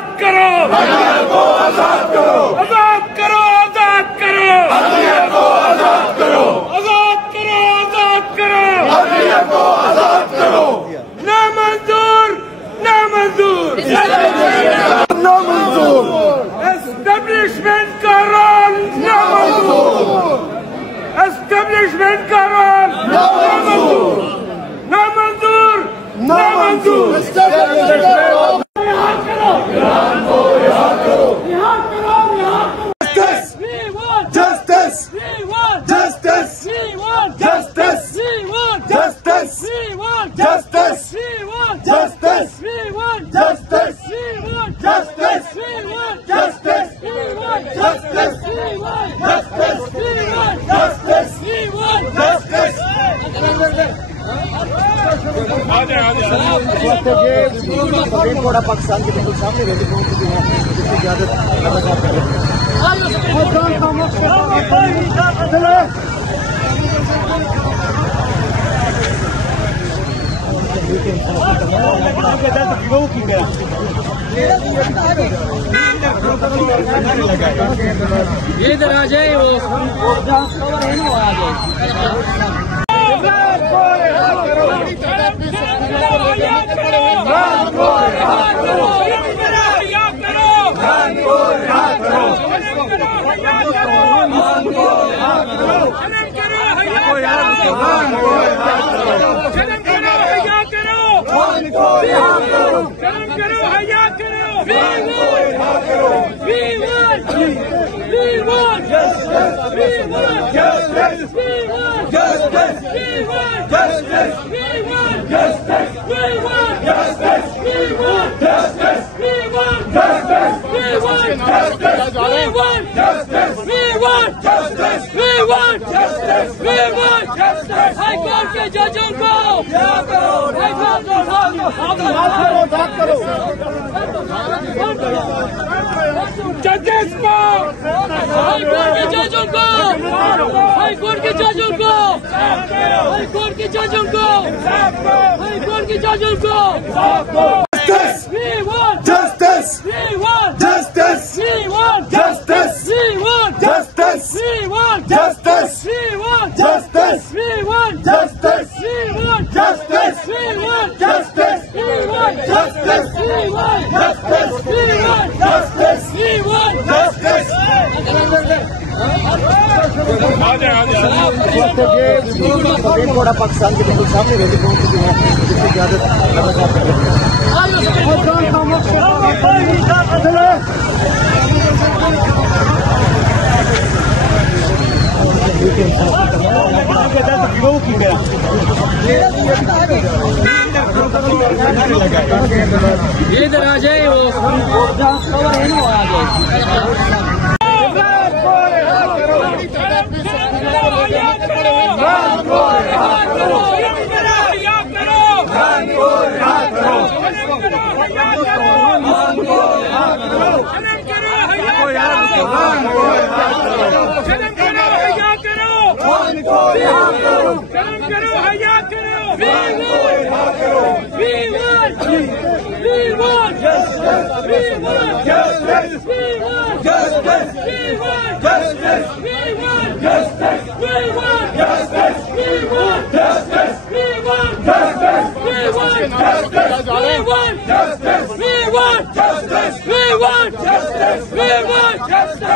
आजाद करो, को आजाद करो, आजाद करो, आजाद करो, को आजाद करो, आजाद करो, आजाद करो, को आजाद करो। ना मंजूर, ना मंजूर, ना मंजूर। एस्टेब्लिशमेंट का रोल ना मंजूर, एस्टेब्लिशमेंट का रोल ना मंजूर, ना मंजूर, ना मंजूर। थोड़ा पाकिस्तान के बिल्कुल सामने रहते हैं जिसकी इजाजत इधर आ जाए वो हाई कोर्ट के जजों को जजेस को, हाई कोर्ट के जजों को, हाई कोर्ट के जजों को, हाई कोर्ट के जजों को, हाई कोर्ट के जजों को। We want justice. We want justice. We want justice. We want justice. We want justice. We want justice. We want justice. We want justice. We want justice. We want justice. We want justice. We want justice. We want justice. थोड़ा पाकिस्तान के बिल्कुल सामने रहते हैं जिसकी इजाजत इधर आ जाए वो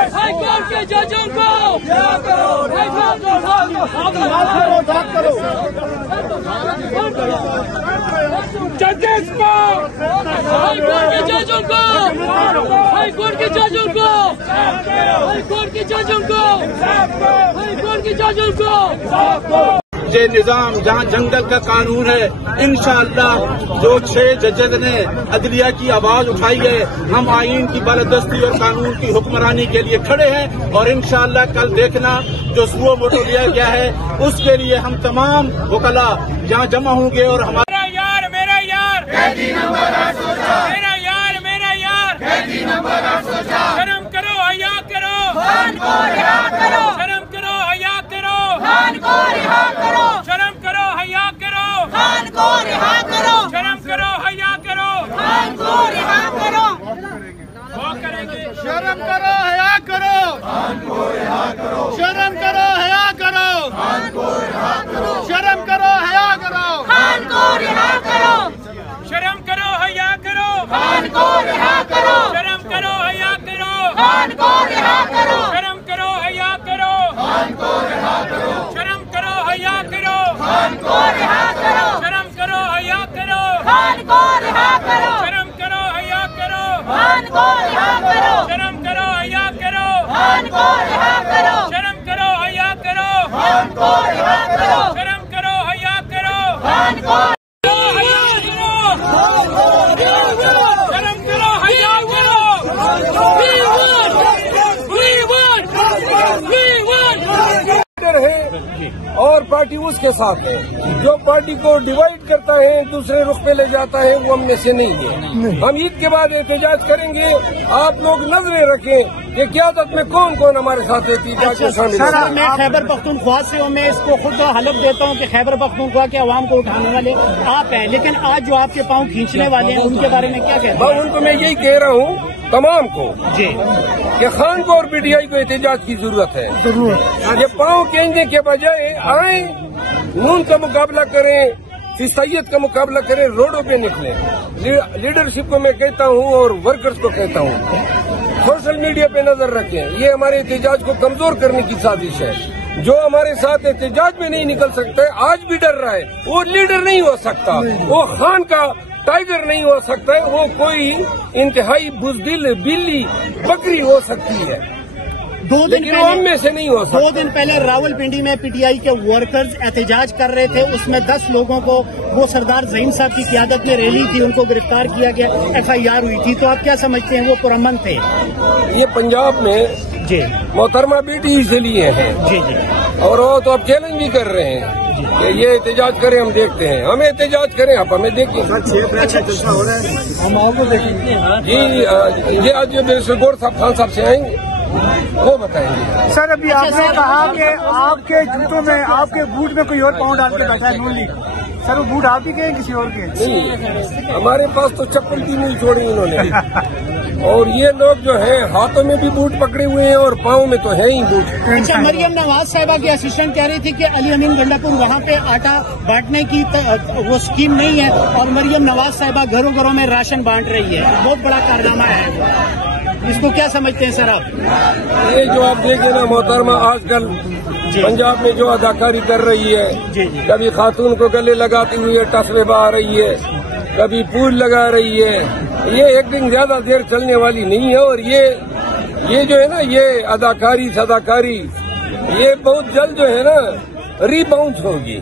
हाई कोर्ट के जजों को जजेस को, हाई कोर्ट के जजों को, हाई कोर्ट के जजों को, हाई कोर्ट के जजों को, हाई कोर्ट के जजों को। ये निजाम जहाँ जंगल का कानून है, इंशाअल्लाह जो 6 जजेस ने अदलिया की आवाज उठाई है, हम आईन की बालादस्ती और कानून की हुक्मरानी के लिए खड़े हैं। और इंशाअल्लाह कल देखना जो सुओ मोटो लिया गया है उसके लिए हम तमाम वकला यहाँ जमा होंगे और हमारा मेरा यार कैदी नंबर 804, मेरा यार कैदी नंबर 804। शर्म करो, हया करो, खान को रिहा करो, शर्म करो, हया करो, खान को रिहा करो, शर्म करो, हया करो, खान को रिहा करो, शर्म करो, हया करो, खान को रिहा करो। शर्म करो, हया करो, शर्म करो, हया करो, शर्म करो, हया करो, खान को रिहा करो, शर्म करो हया करो, खान को रिहा करो, शर्म करो हया करो, खान को रिहा करो, शर्म करो हया करो, खान को रिहा करो, शर्म करो हया करो, खान को रिहा करो, शर्म करो हया करो, खान को रिहा करो, शर्म करो हया करो, खान को रिहा करो, शर्म करो हया करो, खान को रिहा करो, शर्म करो हया करो, खान को रिहा करो, शर्म करो हया करो, खान को और पार्टी उसके साथ है। जो पार्टी को डिवाइड करता है, दूसरे रुख पे ले जाता है, वो हम में से नहीं है। हम ईद के बाद एहतजाज करेंगे। आप लोग नजरें रखें कि क़यादत में कौन कौन हमारे साथ एहतजाज में शामिल है। मैं खैबर पख्तूनख्वा से हूँ, मैं इसको खुद हलफ देता हूँ कि खैबर पख्तूनख्वा के अवाम को उठाने वाले आप हैं, लेकिन आज जो आपके पाँव खींचने वाले हैं उनके बारे में क्या कहते हैं? उनको मैं यही कह रहा हूँ तमाम को जी कि खान को और पीटीआई को एहतजाज की जरूरत है। ये पाँव खींचने के बजाय आए, नून का मुकाबला करें, ईसाइयत का मुकाबला करें, रोडों पे निकले। लीडरशिप को मैं कहता हूँ और वर्कर्स को कहता हूँ, सोशल मीडिया पे नजर रखें। ये हमारे एहतजाज को कमजोर करने की साजिश है। जो हमारे साथ एहतजाज में नहीं निकल सकता है, आज भी डर रहा है, वो लीडर नहीं हो सकता, वो खान का टाइगर नहीं हो सकता है, वो कोई इंतहाई बुजदिल बिल्ली बकरी हो सकती है, लेकिन वो में से नहीं हो सकता। 2 दिन पहले रावलपिंडी में पीटीआई के वर्कर्स एहतजाज कर रहे थे, उसमें 10 लोगों को, वो सरदार ज़हीम साहब की क़यादत में रैली थी, उनको गिरफ्तार किया गया, FIR हुई थी। तो आप क्या समझते हैं, वो पुरअमन थे? ये पंजाब में जी मोहतरमा बेटी इसलिए है जी जी, और वो तो अब चैलेंज भी कर रहे हैं कि ये एहतजाज करें, हम देखते हैं। हम एहतजाज करें, आप हमें देखिए। हम आपको देखेंगे जी। ये आज जो बैरिस्टर गौर साहब खान साहब से आएंगे वो बताएंगे। सर अभी आपने कहा कि आपके जूतों में, आपके बूट में कोई और पाँव डाल के बैठा है नून लीग। सर वो बूट आप ही के किसी और के? नहीं, हमारे पास तो चप्पल भी नहीं छोड़ी इन्होंने। और ये लोग जो हैं हाथों में भी बूट पकड़े हुए हैं और पाँव में तो है ही बूट। अच्छा, मरियम नवाज साहिबा की असिस्टेंट कह रही थी कि अली अमीन गंडापुर वहाँ पे आटा बांटने की वो स्कीम नहीं है, और मरियम नवाज साहिबा घरों घरों में राशन बांट रही है। बहुत बड़ा कारनामा है, इसको क्या समझते हैं सर आप? ये जो आप देखें ना मोहतरमा, आजकल पंजाब में जो अदाकारी कर रही है, कभी खातून को गले लगाती हुई टसवे बहा रही है, कभी फूल लगा रही है, ये एक दिन ज्यादा देर चलने वाली नहीं है। और ये जो है ना, ये अदाकारी सदाकारी, ये बहुत जल्द जो है ना रीबाउंस होगी।